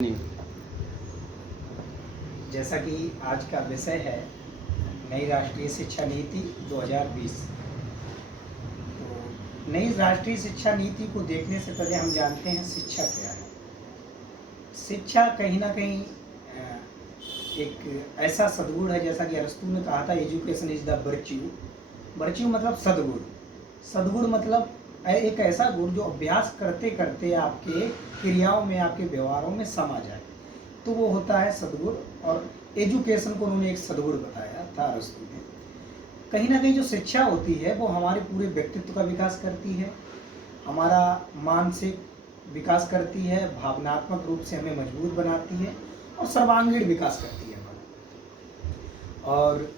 नहीं। जैसा कि आज का विषय है नई राष्ट्रीय शिक्षा नीति 2020। तो नई राष्ट्रीय शिक्षा नीति को देखने से पहले हम जानते हैं शिक्षा क्या है। शिक्षा कहीं ना कहीं एक ऐसा सद्गुण है, जैसा कि अरस्तू ने कहा था, education is the virtue. Virtue मतलब सद्गुण। सद्गुण मतलब एक ऐसा गुण जो अभ्यास करते करते आपके क्रियाओं में, आपके व्यवहारों में समा जाए, तो वो होता है सद्गुण। और एजुकेशन को उन्होंने एक सद्गुण बताया था अरस्तू ने। कहीं ना कहीं जो शिक्षा होती है वो हमारे पूरे व्यक्तित्व का विकास करती है, हमारा मानसिक विकास करती है, भावनात्मक रूप से हमें मजबूत बनाती है और सर्वांगीण विकास करती है हमारा। और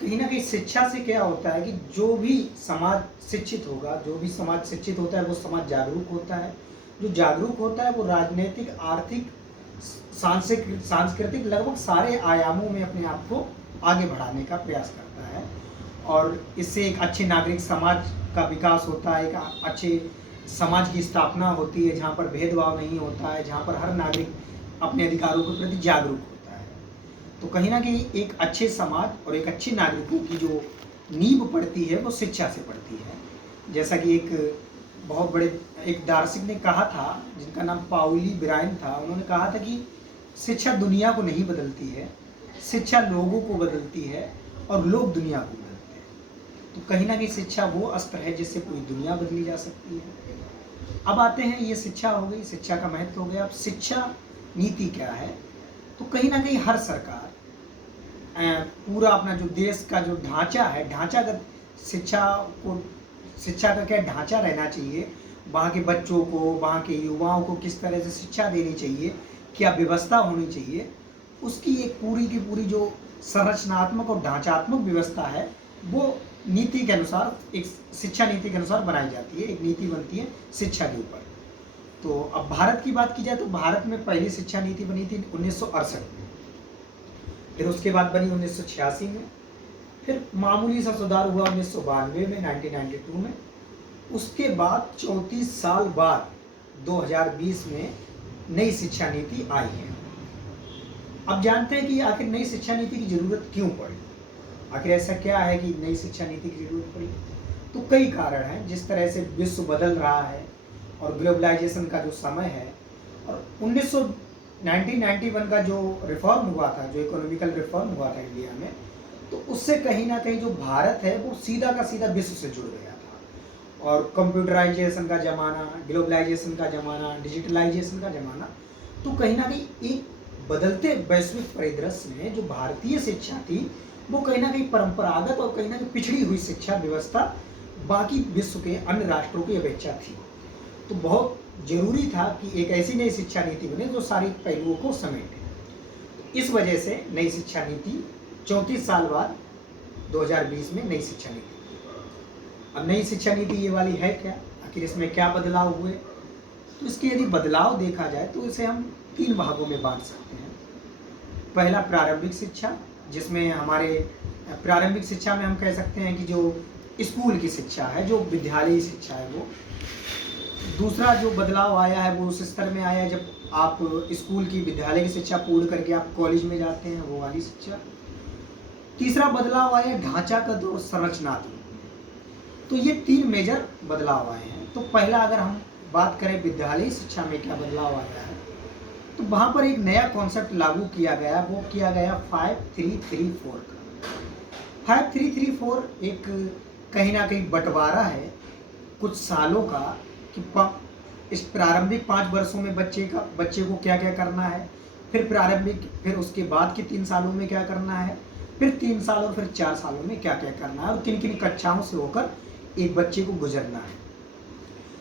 कहीं ना कहीं शिक्षा से क्या होता है कि जो भी समाज शिक्षित होगा, जो भी समाज शिक्षित होता है वो समाज जागरूक होता है। जो जागरूक होता है वो राजनीतिक, आर्थिक, सांस्कृतिक लगभग सारे आयामों में अपने आप को आगे बढ़ाने का प्रयास करता है। और इससे एक अच्छे नागरिक समाज का विकास होता है, एक अच्छे समाज की स्थापना होती है जहाँ पर भेदभाव नहीं होता है, जहाँ पर हर नागरिक अपने अधिकारों के प्रति जागरूक होता है। तो कहीं ना कहीं एक अच्छे समाज और एक अच्छे नागरिकों की जो नींव पड़ती है वो शिक्षा से पड़ती है। जैसा कि एक बहुत बड़े एक दार्शनिक ने कहा था, जिनका नाम पाउली ब्रायन था, उन्होंने कहा था कि शिक्षा दुनिया को नहीं बदलती है, शिक्षा लोगों को बदलती है और लोग दुनिया को बदलते हैं। तो कहीं ना कहीं शिक्षा वो अस्त्र है जिससे पूरी दुनिया बदली जा सकती है। अब आते हैं, ये शिक्षा हो गई, शिक्षा का महत्व हो गया। अब शिक्षा नीति क्या है? तो कहीं ना कहीं हर सरकार पूरा अपना जो देश का जो ढांचा है, ढांचागत शिक्षा को, शिक्षा का क्या ढांचा रहना चाहिए, वहाँ के बच्चों को, वहाँ के युवाओं को किस तरह से शिक्षा देनी चाहिए, क्या व्यवस्था होनी चाहिए, उसकी एक पूरी की पूरी जो संरचनात्मक और ढांचात्मक व्यवस्था है वो नीति के अनुसार, एक शिक्षा नीति के अनुसार बनाई जाती है। एक नीति बनती है शिक्षा के ऊपर। तो अब भारत की बात की जाए तो भारत में पहली शिक्षा नीति बनी थी 1968 में, फिर उसके बाद बनी 1986 में, फिर मामूली सा सुधार हुआ 1992 में, 1992 में। उसके बाद 34 साल बाद 2020 में नई शिक्षा नीति आई है। अब जानते हैं कि आखिर नई शिक्षा नीति की जरूरत क्यों पड़ी, आखिर ऐसा क्या है कि नई शिक्षा नीति की जरूरत पड़ी। तो कई कारण हैं। जिस तरह से विश्व बदल रहा है और ग्लोबलाइजेशन का जो समय है, और 1991 का जो रिफॉर्म हुआ था, जो इकोनॉमिकल रिफॉर्म हुआ था इंडिया में, तो उससे कहीं ना कहीं जो भारत है वो सीधा का सीधा विश्व से जुड़ गया था। और कंप्यूटराइजेशन का ज़माना, ग्लोबलाइजेशन का ज़माना, डिजिटलाइजेशन का ज़माना, तो कहीं ना कहीं एक बदलते वैश्विक परिदृश्य में जो भारतीय शिक्षा थी वो कहीं ना कहीं परंपरागत और कहीं ना कहीं पिछड़ी हुई शिक्षा व्यवस्था बाकी विश्व के अन्य राष्ट्रों की अपेक्षा थी। तो बहुत जरूरी था कि एक ऐसी नई शिक्षा नीति बने जो सारे पहलुओं को समेटे। इस वजह से नई शिक्षा नीति 34 साल बाद 2020 में नई शिक्षा नीति। अब नई शिक्षा नीति ये वाली है क्या, आखिर इसमें क्या बदलाव हुए? तो इसके यदि बदलाव देखा जाए तो इसे हम 3 भागों में बांट सकते हैं। पहला प्रारंभिक शिक्षा, जिसमें हमारे प्रारंभिक शिक्षा में हम कह सकते हैं कि जो स्कूल की शिक्षा है, जो विद्यालयी शिक्षा है वो। दूसरा जो बदलाव आया है वो उस स्तर में आया है जब आप स्कूल की, विद्यालय की शिक्षा पूर्ण करके आप कॉलेज में जाते हैं, वो वाली शिक्षा। तीसरा बदलाव आया ढांचागत और संरचनात्मक। तो ये 3 मेजर बदलाव आए हैं। तो पहला अगर हम बात करें विद्यालयी शिक्षा में क्या बदलाव आया है, तो वहाँ पर एक नया कॉन्सेप्ट लागू किया गया, वो किया गया 5334 का। 5334 एक कहीं ना कहीं बंटवारा है कुछ सालों का, कि इस प्रारंभिक 5 वर्षों में बच्चे को क्या क्या करना है, फिर प्रारंभिक, फिर उसके बाद के 3 सालों में क्या करना है, फिर 3 साल और फिर 4 सालों में क्या क्या करना है, और किन किन कक्षाओं से होकर एक बच्चे को गुजरना है।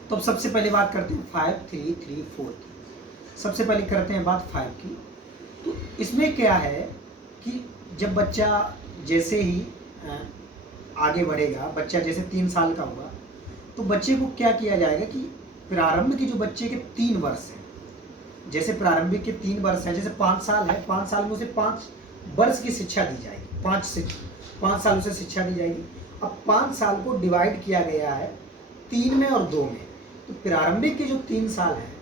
तो अब सबसे पहले बात करते हैं 5334 की। सबसे पहले करते हैं बात 5 की। तो इसमें क्या है कि जब बच्चा जैसे ही आगे बढ़ेगा, बच्चा जैसे 3 साल का होगा, तो बच्चे को क्या किया जाएगा कि प्रारंभ के जो बच्चे के 3 वर्ष हैं, जैसे प्रारंभिक के 3 वर्ष हैं, जैसे 5 साल है, 5 साल में उसे 5 वर्ष की शिक्षा दी जाएगी, 5 साल उसे शिक्षा दी जाएगी। अब 5 साल को डिवाइड किया गया है 3 में और 2 में। तो प्रारंभिक के जो 3 साल हैं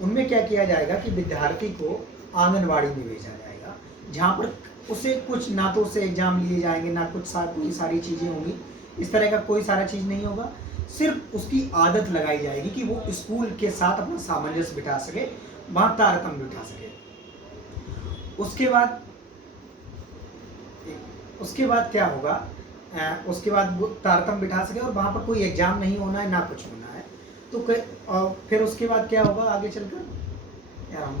उनमें क्या किया जाएगा कि विद्यार्थी को आंगनवाड़ी में भेजा जाएगा, जहाँ पर उसे कुछ ना तो उससे एग्जाम लिए जाएंगे, ना कुछ कोई सारी चीज़ें होंगी, इस तरह का कोई सारा चीज़ नहीं होगा। सिर्फ उसकी आदत लगाई जाएगी कि वो स्कूल के साथ अपना सामंजस्य बिठा सके, वहाँ तारतम्य बिठा सके। उसके बाद क्या होगा, उसके बाद वो तारतम्य बिठा सके और वहाँ पर कोई एग्जाम नहीं होना है, ना कुछ होना है। तो फिर उसके बाद क्या होगा आगे चलकर यार,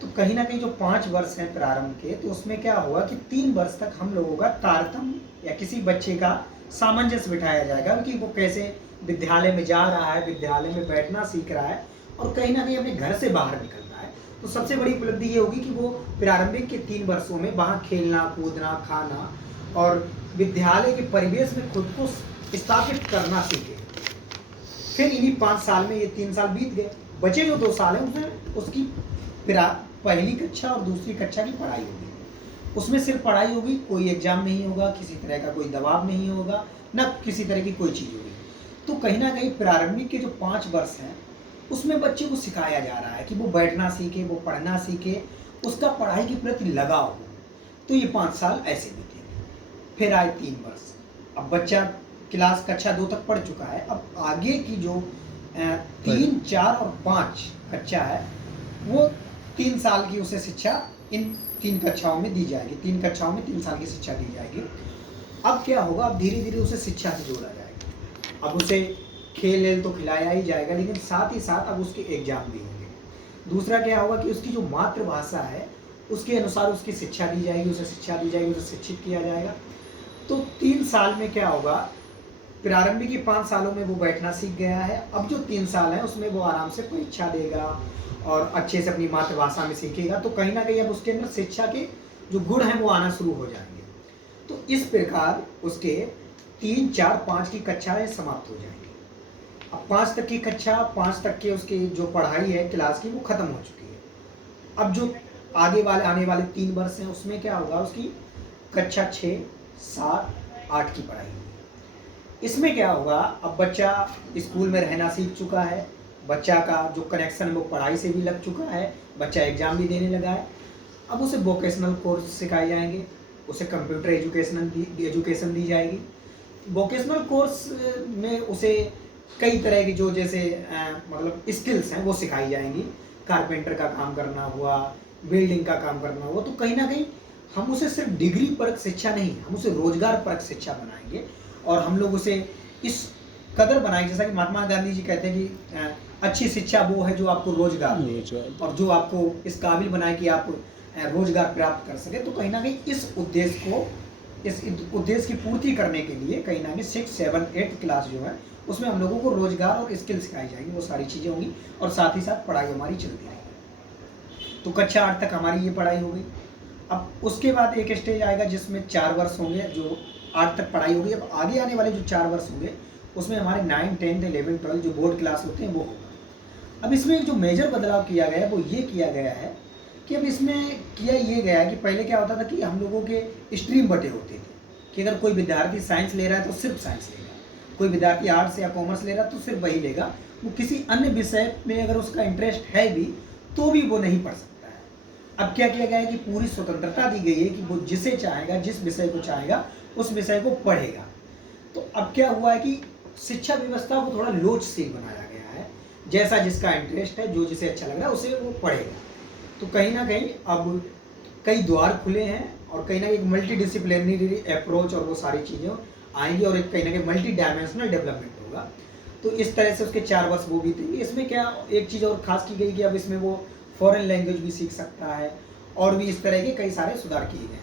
तो कहीं ना कहीं जो 5 वर्ष हैं प्रारंभ के, तो उसमें क्या होगा कि 3 वर्ष तक हम लोगों का तारतम्य या किसी बच्चे का सामंजस्य बिठाया जाएगा कि वो कैसे विद्यालय में जा रहा है, विद्यालय में बैठना सीख रहा है और कहीं ना कहीं अपने घर से बाहर निकल रहा है। तो सबसे बड़ी उपलब्धि ये होगी कि वो प्रारंभिक के 3 वर्षों में वहाँ खेलना कूदना खाना और विद्यालय के परिवेश में खुद को स्थापित करना सीखे। फिर इन्हीं 5 साल में ये 3 साल बीत गए, बचे जो 2 साल हैं उसमें उसकी पहली कक्षा और दूसरी कक्षा की पढ़ाई होगी। उसमें सिर्फ पढ़ाई होगी, कोई एग्जाम नहीं होगा, किसी तरह का कोई दबाव नहीं होगा, ना किसी तरह की कोई चीज़ होगी। तो कहीं ना कहीं प्रारंभिक के जो 5 वर्ष हैं उसमें बच्चे को सिखाया जा रहा है कि वो बैठना सीखे, वो पढ़ना सीखे, उसका पढ़ाई के प्रति लगाव हो। तो ये 5 साल ऐसे बीते। फिर आए 3 वर्ष। अब बच्चा क्लास कक्षा 2 तक पढ़ चुका है। अब आगे की जो 3, 4 और 5 कक्षा है वो 3 साल की उसे शिक्षा इन 3 कक्षाओं में दी जाएगी। 3 कक्षाओं में 3 साल की शिक्षा दी जाएगी। अब क्या होगा, अब धीरे धीरे उसे शिक्षा से जोड़ा जाएगा। अब उसे खेल तो खिलाया ही जाएगा, लेकिन साथ ही साथ अब उसके एग्जाम भी होंगे। दूसरा क्या होगा कि उसकी जो मातृभाषा है उसके अनुसार उसकी शिक्षा दी जाएगी, उसे शिक्षा दी जाएगी, उसे शिक्षित किया जाएगा। तो 3 साल में क्या होगा, प्रारंभिक के 5 सालों में वो बैठना सीख गया है। अब जो 3 साल है उसमें वो आराम से परीक्षा देगा और अच्छे से अपनी मातृभाषा में सीखेगा। तो कहीं ना कहीं अब उसके अंदर शिक्षा के जो गुण हैं वो आना शुरू हो जाएंगे। तो इस प्रकार उसके 3, 4, 5 की कक्षाएं समाप्त हो जाएंगी। अब 5 तक की कक्षा, 5 तक के उसकी जो पढ़ाई है क्लास की वो खत्म हो चुकी है। अब जो आने वाले 3 वर्ष हैं उसमें क्या होगा, उसकी कक्षा 6, 7, 8 की पढ़ाई होगी। इसमें क्या होगा, अब बच्चा स्कूल में रहना सीख चुका है, बच्चा का जो कनेक्शन वो पढ़ाई से भी लग चुका है, बच्चा एग्जाम भी देने लगा है। अब उसे वोकेशनल कोर्स सिखाए जाएंगे, उसे कंप्यूटर एजुकेशन दी जाएगी। वोकेशनल कोर्स में उसे कई तरह की जो जैसे मतलब स्किल्स हैं वो सिखाई जाएंगी। कारपेंटर का काम करना हुआ, बिल्डिंग का काम करना हुआ। तो कहीं ना कहीं हम उसे सिर्फ डिग्री परक शिक्षा नहीं, हम उसे रोजगार परक शिक्षा बनाएंगे और हम लोग उसे इस कदर बनाएंगे, जैसा कि महात्मा गांधी जी कहते हैं कि अच्छी शिक्षा वो है जो आपको रोजगार दे और जो आपको इस काबिल बनाए कि आप रोजगार प्राप्त कर सके। तो कहीं ना कहीं इस उद्देश्य की पूर्ति करने के लिए कहीं ना कहीं 6, 7, 8 क्लास जो है उसमें हम लोगों को रोजगार और स्किल सिखाई जाएगी, वो सारी चीज़ें होंगी और साथ ही साथ पढ़ाई हमारी चलती रहेगी। तो कक्षा 8 तक हमारी ये पढ़ाई हो गई। अब उसके बाद एक स्टेज आएगा जिसमें 4 वर्ष होंगे, जो 8 तक पढ़ाई होगी। अब आगे आने वाले जो 4 वर्ष होंगे उसमें हमारे 9, 10, 11, 12 जो बोर्ड क्लास होते हैं वो होगा। अब इसमें जो मेजर बदलाव किया गया है वो ये किया गया है कि अब इसमें किया ये गया है कि पहले क्या होता था कि हम लोगों के स्ट्रीम बटे होते थे कि अगर कोई विद्यार्थी साइंस ले रहा है तो सिर्फ साइंस लेगा, कोई विद्यार्थी आर्ट्स या कॉमर्स ले रहा है तो सिर्फ वही लेगा, वो किसी अन्य विषय में अगर उसका इंटरेस्ट है भी तो भी वो नहीं पढ़ सकता है। अब क्या किया गया है कि पूरी स्वतंत्रता दी गई है कि वो जिसे चाहेगा, जिस विषय को चाहेगा उस विषय को पढ़ेगा। तो अब क्या हुआ है कि शिक्षा व्यवस्था को थोड़ा लोचशील बनाया गया है, जैसा जिसका इंटरेस्ट है, जो जिसे अच्छा लग रहा है उसे वो पढ़ेगा। तो कहीं ना कहीं अब कई द्वार खुले हैं और कहीं ना कहीं मल्टी डिसिप्लिनरी अप्रोच और वो सारी चीज़ें आएंगी और एक कहीं ना कहीं मल्टी डायमेंशनल डेवलपमेंट होगा। तो इस तरह से उसके 4 वर्ष वो बीतेंगे। इसमें क्या एक चीज़ और खास की गई कि अब इसमें वो फॉरेन लैंग्वेज भी सीख सकता है और भी इस तरह के कई सारे सुधार किए गए।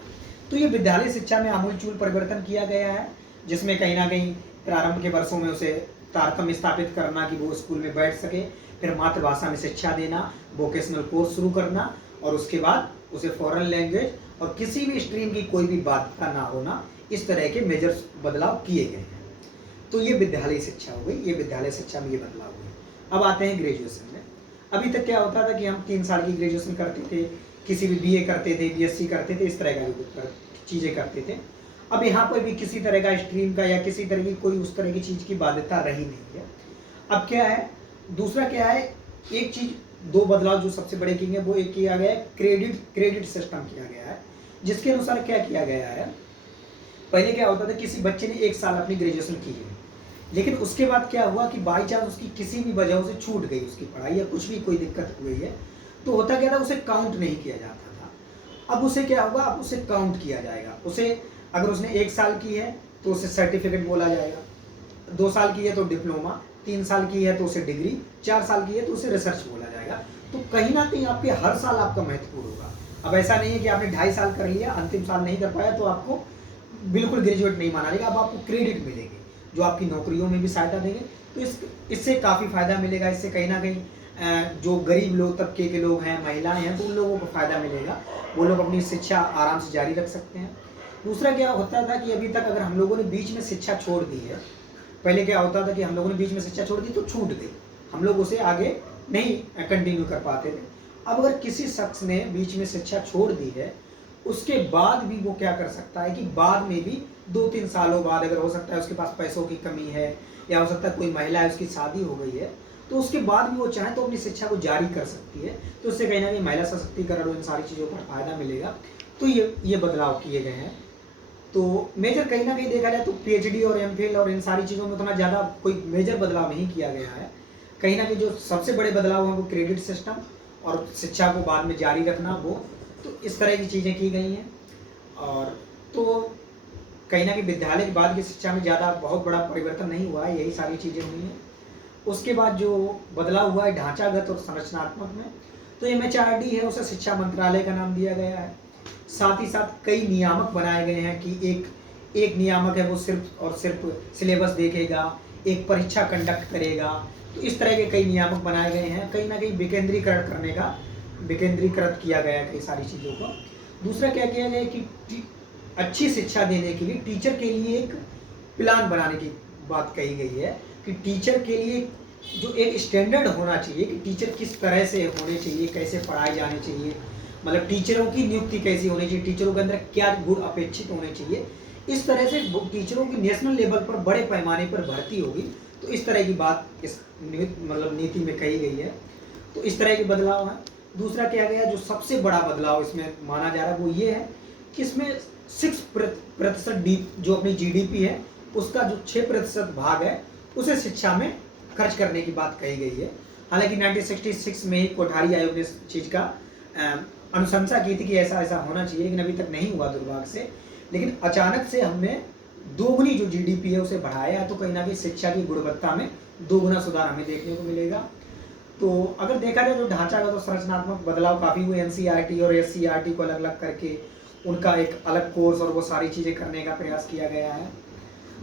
तो ये विद्यालय शिक्षा में आमूलचूल परिवर्तन किया गया है, जिसमें कहीं ना कहीं प्रारंभ के वर्षों में उसे तारतम्य स्थापित करना कि वो स्कूल में बैठ सके, फिर मातृभाषा में शिक्षा देना, वोकेशनल कोर्स शुरू करना और उसके बाद उसे फॉरेन लैंग्वेज और किसी भी स्ट्रीम की कोई भी बाध्यता ना होना, इस तरह के मेजर बदलाव किए गए हैं। तो ये विद्यालय शिक्षा हो गई, ये विद्यालय शिक्षा में ये बदलाव हुए। अब आते हैं ग्रेजुएशन में। अभी तक क्या होता था कि हम 3 साल की ग्रेजुएशन करते थे, किसी भी BA करते थे, BSc करते थे, इस तरह का चीज़ें करते थे। अब यहाँ पर भी किसी तरह का स्ट्रीम का या किसी तरह की कोई उस तरह की चीज़ की बाध्यता रही नहीं है। अब क्या है, दूसरा क्या है, एक चीज़ दो बदलाव जो सबसे बड़े किए हैं वो एक किया गया है क्रेडिट सिस्टम किया गया है, जिसके अनुसार क्या किया गया है, पहले क्या होता था किसी बच्चे ने 1 साल अपनी ग्रेजुएशन की है, लेकिन उसके बाद क्या हुआ कि बाई चांस उसकी किसी भी वजह से छूट गई उसकी पढ़ाई या कुछ भी कोई दिक्कत हुई है, तो होता क्या था उसे काउंट नहीं किया जाता था। अब उसे क्या होगा, अब उसे काउंट किया जाएगा। उसे अगर उसने 1 साल की है तो उसे सर्टिफिकेट बोला जाएगा, 2 साल की है तो डिप्लोमा, 3 साल की है तो उसे डिग्री, 4 साल की है तो उसे रिसर्च बोला जाएगा। तो कहीं ना कहीं आपके हर साल आपका महत्वपूर्ण होगा। अब ऐसा नहीं है कि आपने 2.5 साल कर लिया, अंतिम साल नहीं कर पाया तो आपको बिल्कुल ग्रेजुएट नहीं माना जाएगा। अब आपको क्रेडिट मिलेंगे जो आपकी नौकरियों में भी सहायता देंगे। तो इससे काफ़ी फ़ायदा मिलेगा। इससे कहीं ना कहीं जो गरीब लोग तबके के लोग हैं, महिलाएं हैं, तो उन लोगों को फ़ायदा मिलेगा। वो लोग अपनी शिक्षा आराम से जारी रख सकते हैं। दूसरा क्या होता था कि अभी तक अगर हम लोगों ने बीच में शिक्षा छोड़ दी है, पहले क्या होता था कि हम लोगों ने बीच में शिक्षा छोड़ दी तो छूट गई, हम लोग उसे आगे नहीं कंटिन्यू कर पाते थे। अब अगर किसी शख्स ने बीच में शिक्षा छोड़ दी है, उसके बाद भी वो क्या कर सकता है कि बाद में भी 2-3 सालों बाद, अगर हो सकता है उसके पास पैसों की कमी है या हो सकता है कोई महिला है उसकी शादी हो गई है, तो उसके बाद भी वो चाहे तो अपनी शिक्षा को जारी कर सकती है। तो उससे कहीं ना कहीं महिला सशक्तिकरण और इन सारी चीज़ों पर फायदा मिलेगा। तो ये बदलाव किए गए हैं। तो मेजर कहीं ना कहीं देखा जाए तो पीएचडी और एमफिल और इन सारी चीज़ों में उतना ज़्यादा कोई मेजर बदलाव नहीं किया गया है। कहीं ना कहीं जो सबसे बड़े बदलाव हैं वो क्रेडिट सिस्टम और शिक्षा को बाद में जारी रखना, वो तो इस तरह की चीज़ें की गई हैं। और तो कहीं ना कहीं विद्यालय के बाद की शिक्षा में ज़्यादा बहुत बड़ा परिवर्तन नहीं हुआ है, यही सारी चीज़ें हुई हैं। उसके बाद जो बदलाव हुआ है ढांचागत और संरचनात्मक में, तो एमएचआरडी है उसे शिक्षा मंत्रालय का नाम दिया गया है। साथ ही साथ कई नियामक बनाए गए हैं कि एक नियामक है वो सिर्फ और सिर्फ सिलेबस देखेगा, एक परीक्षा कंडक्ट करेगा। तो इस तरह के कई नियामक बनाए गए हैं। कहीं ना कहीं विकेंद्रीकृत किया गया है कई सारी चीज़ों को। दूसरा क्या किया गया कि अच्छी शिक्षा देने के लिए टीचर के लिए एक प्लान बनाने की बात कही गई है कि टीचर के लिए जो एक स्टैंडर्ड होना चाहिए कि टीचर किस तरह से होने चाहिए, कैसे पढ़ाए जाने चाहिए, मतलब टीचरों की नियुक्ति कैसी होनी चाहिए, टीचरों के अंदर क्या गुण अपेक्षित होने चाहिए। इस तरह से टीचरों की नेशनल लेवल पर बड़े पैमाने पर भर्ती होगी। तो इस तरह की बात इस नीति में कही गई है। तो इस तरह के बदलाव हैं। दूसरा क्या गया जो सबसे बड़ा बदलाव इसमें माना जा रहा है वो ये है कि इसमें 6% जो अपनी जीडीपी है उसका जो 6% भाग है उसे शिक्षा में खर्च करने की बात कही गई है। हालांकि 1966 में ही कोठारी आयोग ने इस चीज़ का अनुशंसा की थी कि ऐसा ऐसा होना चाहिए, लेकिन अभी तक नहीं हुआ दुर्भाग्य से। लेकिन अचानक से हमने दोगुनी जो जीडीपी है उसे बढ़ाया है, तो कहीं ना कहीं शिक्षा की गुणवत्ता में दोगुना सुधार हमें देखने को मिलेगा। तो अगर देखा जाए तो ढांचागत और संरचनात्मक बदलाव काफ़ी हुए। एनसीईआरटी और एससीईआरटी को अलग अलग करके उनका एक अलग कोर्स और वो सारी चीज़ें करने का प्रयास किया गया है।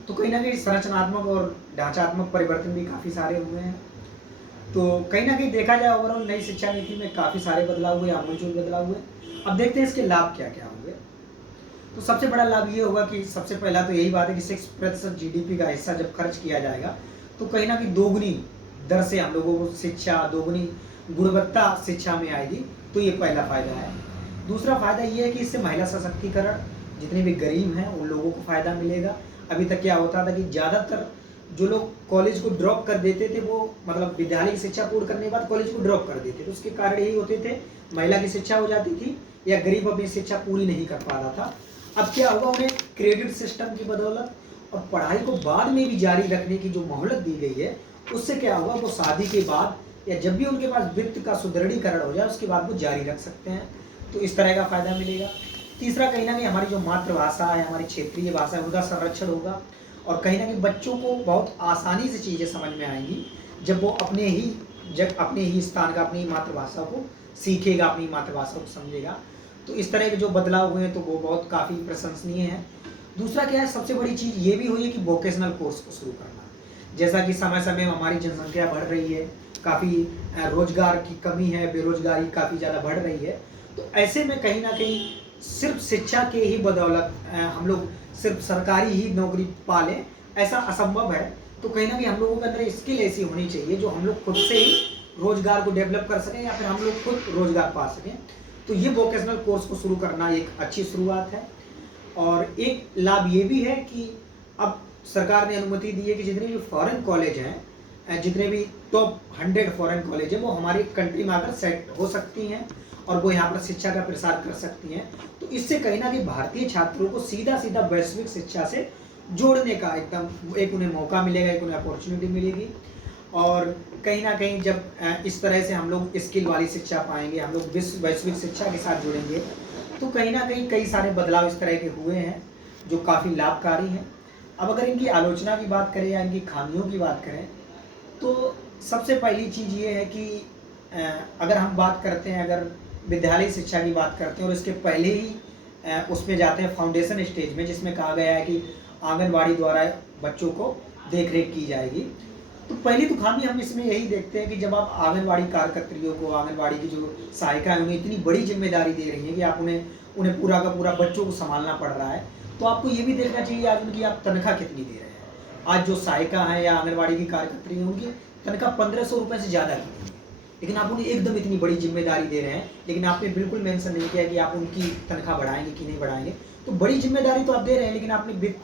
तो कहीं ना कहीं संरचनात्मक और ढांचात्मक परिवर्तन भी काफ़ी सारे हुए हैं। तो कहीं ना कहीं देखा जाए ओवरऑल नई शिक्षा नीति में काफ़ी सारे बदलाव हुए, आमूलचूल बदलाव हुए। अब देखते हैं इसके लाभ क्या क्या होंगे। तो सबसे बड़ा लाभ ये होगा कि सबसे पहला तो यही बात है कि 6% जीडीपी का हिस्सा जब खर्च किया जाएगा तो कहीं ना कहीं दोगुनी दर से हम लोगों को शिक्षा, दोगुनी गुणवत्ता शिक्षा में आएगी। तो ये पहला फायदा है। दूसरा फायदा ये है कि इससे महिला सशक्तिकरण, जितने भी गरीब हैं उन लोगों को फायदा मिलेगा। अभी तक क्या होता था कि ज़्यादातर जो लोग कॉलेज को ड्रॉप कर देते थे वो मतलब विद्यालय की शिक्षा पूर्ण करने के बाद कॉलेज को ड्रॉप कर देते थे। उसके कारण यही होते थे, महिला की शिक्षा हो जाती थी या गरीब अपनी शिक्षा पूरी नहीं कर पा रहा था। अब क्या होगा, उन्हें क्रेडिट सिस्टम की बदौलत और पढ़ाई को बाद में भी जारी रखने की जो मोहलत दी गई है, उससे क्या होगा, वो शादी के बाद या जब भी उनके पास वित्त का सुदृढ़ीकरण हो जाए उसके बाद वो जारी रख सकते हैं। तो इस तरह का फायदा मिलेगा। तीसरा, कहीं ना कहीं हमारी जो मातृभाषा है, हमारी क्षेत्रीय भाषा है, उनका संरक्षण होगा और कहीं ना कहीं बच्चों को बहुत आसानी से चीज़ें समझ में आएंगी जब वो अपने ही स्थान का, अपनी मातृभाषा को सीखेगा, अपनी मातृभाषा को समझेगा। तो इस तरह के जो बदलाव हुए हैं तो वो बहुत काफ़ी प्रशंसनीय है। दूसरा क्या है, सबसे बड़ी चीज़ ये भी हुई है कि वोकेशनल कोर्स को शुरू करना। जैसा कि समय समय में हमारी जनसंख्या बढ़ रही है, काफ़ी रोजगार की कमी है, बेरोजगारी काफ़ी ज़्यादा बढ़ रही है। तो ऐसे में कहीं ना कहीं सिर्फ शिक्षा के ही बदौलत हम लोग सिर्फ सरकारी ही नौकरी पा लें, ऐसा असंभव है। तो कहीं ना कहीं हम लोगों के अंदर स्किल ऐसी होनी चाहिए जो हम लोग खुद से ही रोजगार को डेवलप कर सकें या फिर हम लोग खुद रोजगार पा सकें। तो ये वोकेशनल कोर्स को शुरू करना एक अच्छी शुरुआत है। और एक लाभ ये भी है कि अब सरकार ने अनुमति दी है कि जितने भी फॉरेन कॉलेज हैं जितने भी टॉप 100 फॉरेन कॉलेज है वो हमारी कंट्री में आकर सेट हो सकती हैं और वो यहाँ पर शिक्षा का प्रसार कर सकती हैं। तो इससे कहीं ना कहीं भारतीय छात्रों को सीधा सीधा वैश्विक शिक्षा से जोड़ने का एकदम एक उन्हें मौका मिलेगा, एक उन्हें अपॉर्चुनिटी मिलेगी। और कहीं ना कहीं जब इस तरह से हम लोग स्किल वाली शिक्षा पाएंगे, हम लोग वैश्विक शिक्षा के साथ जुड़ेंगे, तो कहीं ना कहीं कई सारे बदलाव इस तरह के हुए हैं जो काफ़ी लाभकारी हैं। अब अगर इनकी आलोचना की बात करें या इनकी खामियों की बात करें, तो सबसे पहली चीज़ ये है कि अगर हम बात करते हैं, अगर विद्यालय शिक्षा की बात करते हैं और इसके पहले ही उसमें जाते हैं फाउंडेशन स्टेज में, जिसमें कहा गया है कि आंगनवाड़ी द्वारा बच्चों को देख रेख की जाएगी। तो पहली तो खामी हम इसमें यही देखते हैं कि जब आप आंगनवाड़ी कार्यकर्त्रियों को, आंगनवाड़ी की जो सहायिका है, उन्हें इतनी बड़ी जिम्मेदारी दे रही है कि आप उन्हें पूरा का पूरा बच्चों को संभालना पड़ रहा है, तो आपको ये भी देखना चाहिए आज उनकी आप तनख्वाह कितनी दे रहे हैं। आज जो सहायिका है या आंगनवाड़ी की कार्यकर्त्री है, उनकी तनख्वाह 1500 रुपये से ज़्यादा की नहीं है, लेकिन आप उन्हें एकदम इतनी बड़ी जिम्मेदारी दे रहे हैं, लेकिन आपने बिल्कुल मेंशन नहीं किया कि आप उनकी तनख्वाह बढ़ाएंगे कि नहीं बढ़ाएंगे। तो बड़ी जिम्मेदारी तो आप दे रहे हैं, लेकिन आपने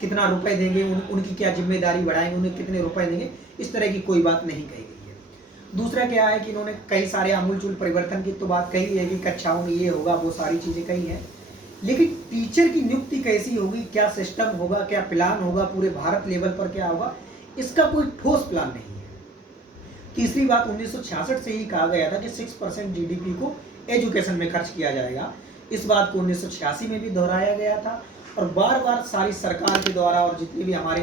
कितना रुपए देंगे, उनकी क्या जिम्मेदारी बढ़ाएंगे, उन्हें कितने रुपए देंगे, इस तरह की कोई बात नहीं कही गई है। दूसरा क्या है कि इन्होंने कई सारे आमूलचूल परिवर्तन की तो बात कही है कि कक्षाओं में ये होगा, वो सारी चीज़ें कही हैं, लेकिन टीचर की नियुक्ति कैसी होगी, क्या सिस्टम होगा, क्या प्लान होगा, पूरे भारत लेवल पर क्या होगा, इसका कोई ठोस प्लान नहीं है। तीसरी बात, 1966 से ही कहा गया था कि 6% जीडीपी को एजुकेशन में खर्च किया जाएगा। इस बात को 1986 में भी दोहराया गया था और बार बार सारी सरकार के द्वारा और जितने भी हमारे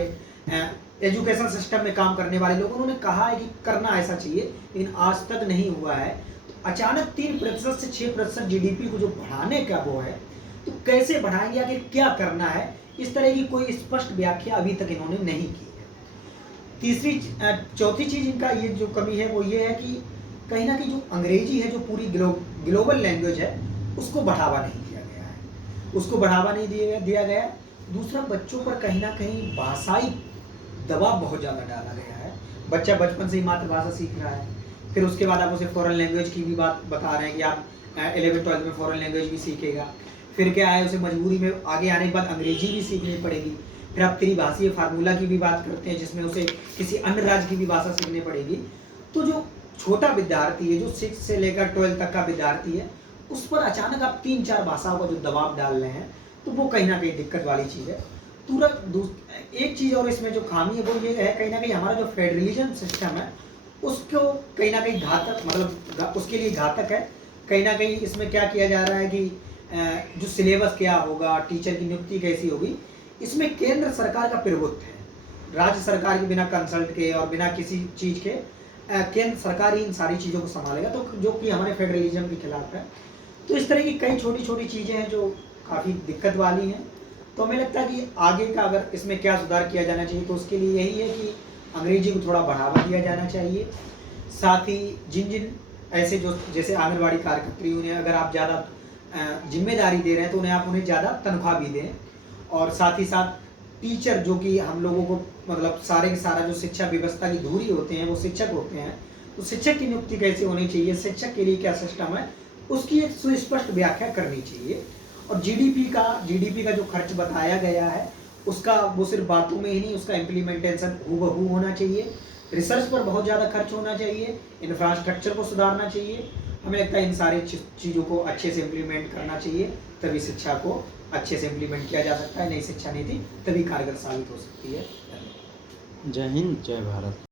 एजुकेशन सिस्टम में काम करने वाले लोग, उन्होंने कहा है कि करना ऐसा चाहिए, लेकिन आज तक नहीं हुआ है। तो अचानक 3% से 6% जीडीपी को जो बढ़ाने का वो है, तो कैसे बढ़ाएंगे, आखिर क्या करना है, इस तरह की कोई स्पष्ट व्याख्या अभी तक इन्होंने नहीं की है। चौथी चीज़ इनका ये जो कमी है वो ये है कि कहीं ना कहीं जो अंग्रेजी है, जो पूरी ग्लोबल लैंग्वेज है, उसको बढ़ावा नहीं दिया गया है, उसको बढ़ावा नहीं दिया गया। दूसरा, बच्चों पर कहीं ना कहीं भाषाई दबाव बहुत ज़्यादा डाला गया है। बच्चा बचपन से ही मातृभाषा सीख रहा है, फिर उसके बाद आप उसे फॉरेन लैंग्वेज की भी बात बता रहे हैं कि आप 11th-12th में फॉरेन लैंग्वेज भी सीखेगा। फिर क्या है, उसे मजबूरी में आगे आने के बाद अंग्रेजी भी सीखनी पड़ेगी। फिर आप त्रिभाषीय फार्मूला की भी बात करते हैं, जिसमें उसे किसी अन्य राज्य की भी भाषा सीखनी पड़ेगी। तो जो छोटा विद्यार्थी है, जो 6 से लेकर 12 तक का विद्यार्थी है, उस पर अचानक आप 3-4 भाषाओं का जो दबाव डाल रहे हैं, तो वो कहीं ना कहीं दिक्कत वाली चीज़ है। एक चीज़ और इसमें जो खामी है वो ये है, कहीं ना कहीं हमारा जो फेडरलिज्म सिस्टम है, उसको कहीं ना कहीं घातक, मतलब उसके लिए घातक है। कहीं ना कहीं इसमें क्या किया जा रहा है कि जो सिलेबस क्या होगा, टीचर की नियुक्ति कैसी होगी, इसमें केंद्र सरकार का प्रभुत्व है। राज्य सरकार के बिना कंसल्ट के और बिना किसी चीज़ के केंद्र सरकार ही इन सारी चीज़ों को संभालेगा, तो जो कि हमारे फेडरलिज्म के खिलाफ है। तो इस तरह की कई छोटी छोटी चीज़ें हैं जो काफ़ी दिक्कत वाली हैं। तो हमें लगता है कि आगे का अगर इसमें क्या सुधार किया जाना चाहिए, तो उसके लिए यही है कि अंग्रेजी को थोड़ा बढ़ावा दिया जाना चाहिए। साथ ही जिन ऐसे जो जैसे आंगनवाड़ी कार्यकर्त्री, उन्हें अगर आप ज़्यादा जिम्मेदारी दे रहे हैं, तो उन्हें ज़्यादा तनख्वाह भी दें। और साथ ही साथ टीचर, जो कि हम लोगों को मतलब सारे के सारा जो शिक्षा व्यवस्था की धुरी होते हैं, वो शिक्षक होते हैं। तो शिक्षक की नियुक्ति कैसे होनी चाहिए, शिक्षक के लिए क्या सिस्टम है, उसकी एक सुस्पष्ट व्याख्या करनी चाहिए। और जीडीपी का जो खर्च बताया गया है, उसका वो सिर्फ बातों में ही नहीं, उसका इम्प्लीमेंटेशन हूबहू होना चाहिए। रिसर्च पर बहुत ज़्यादा खर्च होना चाहिए, इंफ्रास्ट्रक्चर को सुधारना चाहिए। हमें लगता है इन सारी चीज़ों को अच्छे से इम्प्लीमेंट करना चाहिए, तभी शिक्षा को अच्छे से इम्प्लीमेंट किया जा सकता है। नई शिक्षा नीति तभी कारगर साबित हो सकती है। जय हिंद, जय भारत।